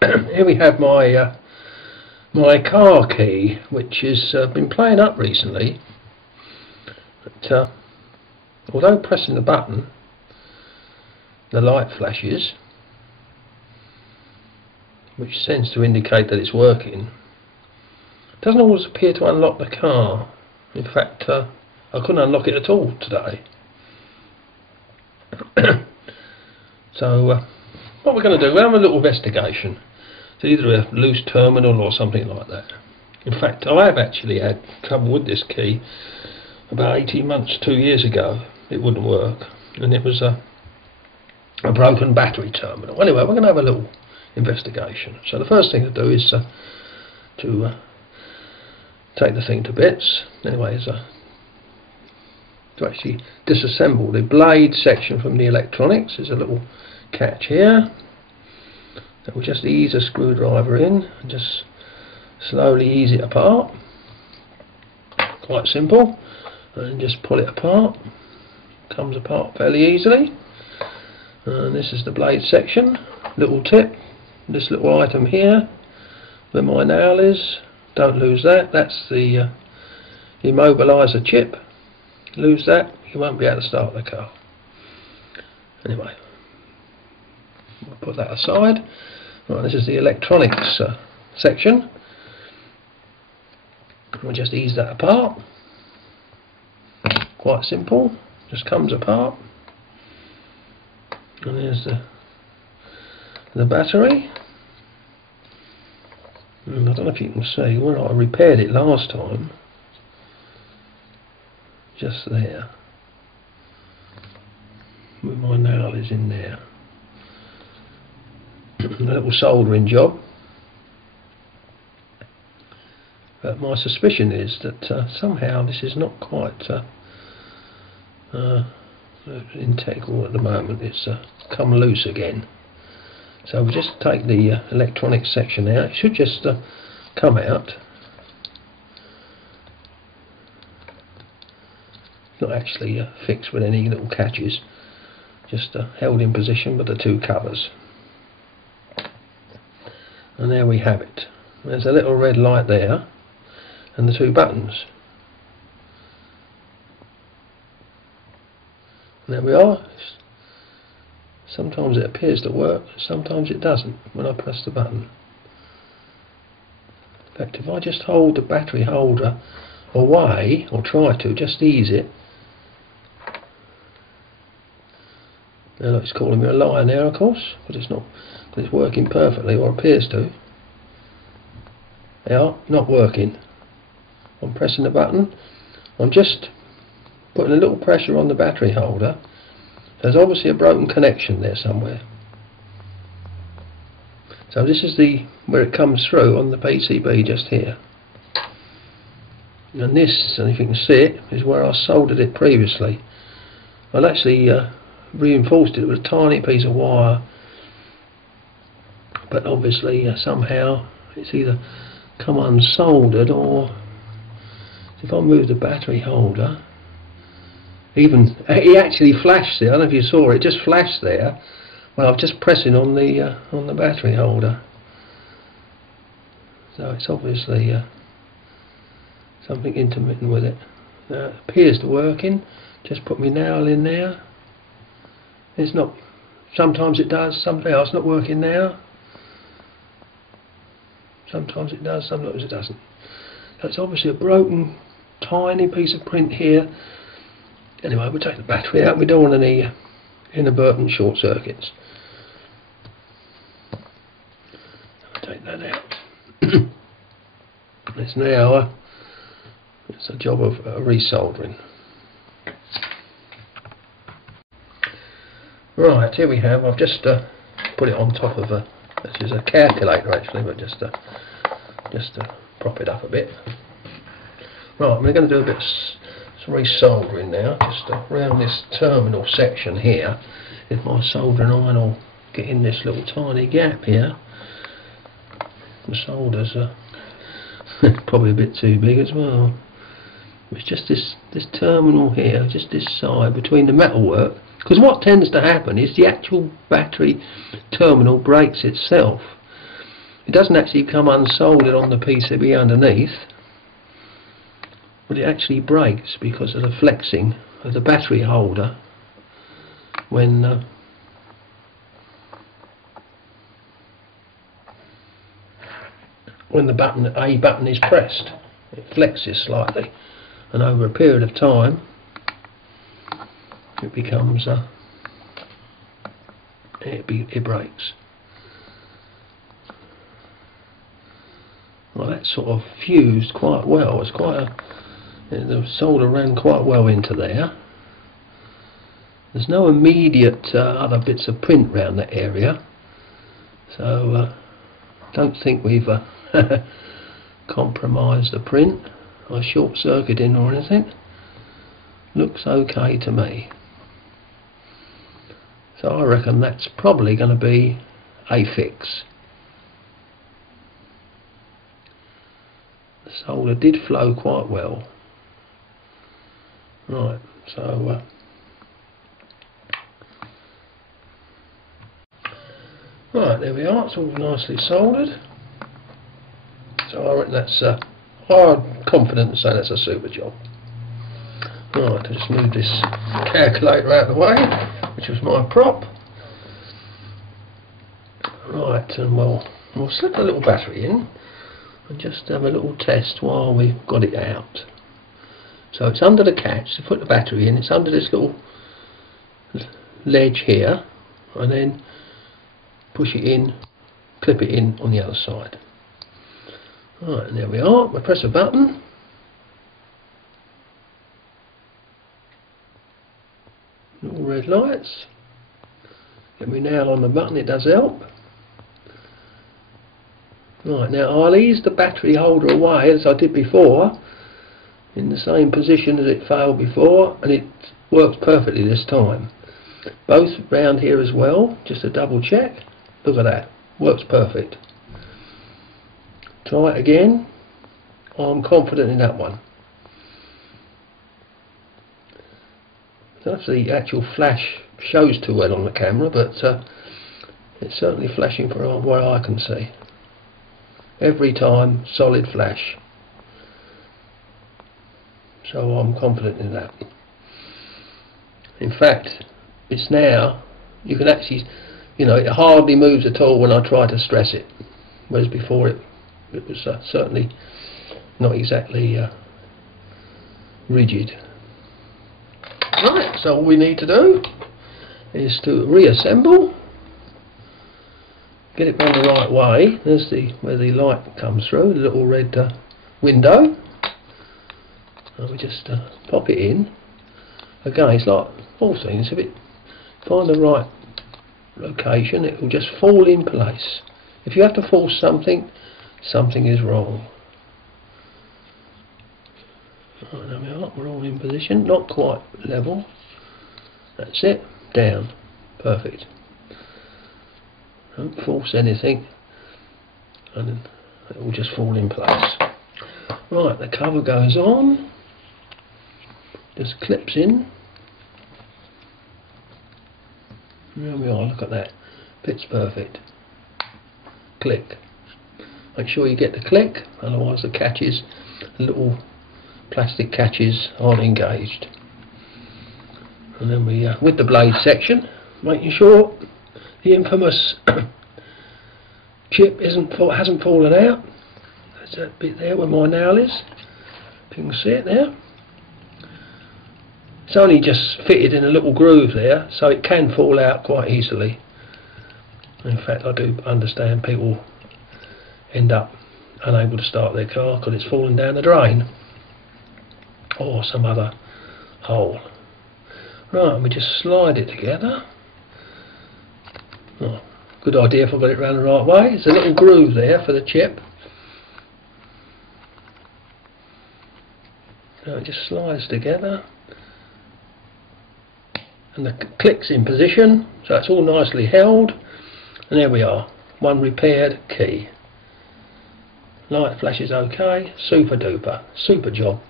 Here we have my my car key, which has been playing up recently. But, although pressing the button, the light flashes, which tends to indicate that it's working. It doesn't always appear to unlock the car. In fact, I couldn't unlock it at all today. So what we're going to do, we'll have a little investigation. It's either a loose terminal or something like that. In fact, I have actually had trouble with this key about 18 months, 2 years ago. It wouldn't work, and it was a broken battery terminal. Anyway, we're going to have a little investigation. So the first thing to do is to take the thing to bits. Anyway, is to actually disassemble the blade section from the electronics. There's a little catch here. So we'll just ease a screwdriver in and just slowly ease it apart. Quite simple. And just pull it apart. Comes apart fairly easily. And this is the blade section. Little tip. This little item here where my nail is. Don't lose that. That's the immobiliser chip. Lose that, you won't be able to start the car. Anyway, we'll put that aside. Right, this is the electronics section. We'll just ease that apart. Quite simple, just comes apart. And there's the battery. And I don't know if you can see, when I repaired it last time, just there, where my nail is in there. A little soldering job. But my suspicion is that somehow this is not quite integral at the moment. It's come loose again. So we just take the electronic section out. It should just come out. Not actually fixed with any little catches, just held in position by the two covers. And there we have it. There's a little red light there and the two buttons. And there we are. Sometimes it appears to work, sometimes it doesn't when I press the button. In fact, if I just hold the battery holder away, or try to, just ease it. Now it's calling me a liar now, of course, but it's not, but it's working perfectly, or appears to. Now, not working. I'm pressing the button. I'm just putting a little pressure on the battery holder. There's obviously a broken connection there somewhere. So this is where it comes through on the PCB just here. And this, and if you can see it, is where I soldered it previously. I'd actually reinforced it with a tiny piece of wire, but obviously somehow it's either come unsoldered, or if I move the battery holder, even it actually flashed there. I don't know if you saw it, just flashed there when I was just pressing on the battery holder. So it's obviously something intermittent with it. It appears to working. Just put my nail in there. It's not. Sometimes it does. Something else not working now. Sometimes it does. Sometimes it doesn't. So it's obviously a broken, tiny piece of print here. Anyway, we'll take the battery out. We don't want any inadvertent short circuits. I'll take that out. It's now it's a job of resoldering. Right, here we have. I've just put it on top of this is a calculator actually, but just to prop it up a bit. Right, we're going to do a bit of some resoldering now, just around this terminal section here. If my soldering iron will get in this little tiny gap here. The solder's probably a bit too big as well. It's just this terminal here, just this side between the metalwork. Because what tends to happen is the actual battery terminal breaks itself, it doesn't actually come unsoldered on the PCB underneath, but it actually breaks because of the flexing of the battery holder when the A button is pressed. It flexes slightly, and over a period of time it becomes it breaks. Well, that sort of fused quite well. It's quite the solder ran quite well into there. There's no immediate other bits of print around that area, so don't think we've compromised the print or short-circuiting or anything. Looks okay to me. So I reckon that's probably going to be a fix. The solder did flow quite well. Right, so right, there we are. It's all nicely soldered. So I reckon that's I'm confident to say that's a super job. Right, I'll just move this calculator out of the way, which was my prop. Right, and we'll slip a little battery in and just have a little test while we've got it out. So it's under the catch, to put the battery in, it's under this little ledge here, and then push it in, clip it in on the other side. Right, and there we are. We press a button. Little red lights. Get me nail on the button, it does help. Right, now I'll ease the battery holder away as I did before, in the same position as it failed before, and it works perfectly this time. Both round here as well, just to double check. Look at that, works perfect. Try it again. I'm confident in that one. That's the actual flash shows too well on the camera, but it's certainly flashing from where I can see. Every time, solid flash. So I'm confident in that. In fact, it's now, you can actually, you know, it hardly moves at all when I try to stress it, whereas before it was certainly not exactly rigid. Right, so all we need to do is to reassemble, get it done the right way. There's where the light comes through, the little red window. And we just pop it in. Again, it's like all things, if it find the right location, it will just fall in place. If you have to force something, something is wrong. Right, there we are, we're all in position, not quite level. That's it, down, perfect. Don't force anything, and then it will just fall in place. Right, the cover goes on, just clips in. There we are, look at that, fits perfect. Click. Make sure you get the click, otherwise the catches, the little plastic catches aren't engaged. And then we, with the blade section, making sure the infamous chip hasn't fallen out. There's that bit there where my nail is. If you can see it there. It's only just fitted in a little groove there, so it can fall out quite easily. In fact, I do understand people end up unable to start their car because it's fallen down the drain or some other hole. Right, we just slide it together. Oh, good idea if I got it round the right way. There's a little groove there for the chip. So it just slides together. And the click's in position, so it's all nicely held. And there we are, one repaired key. Light flashes okay, super duper, super job.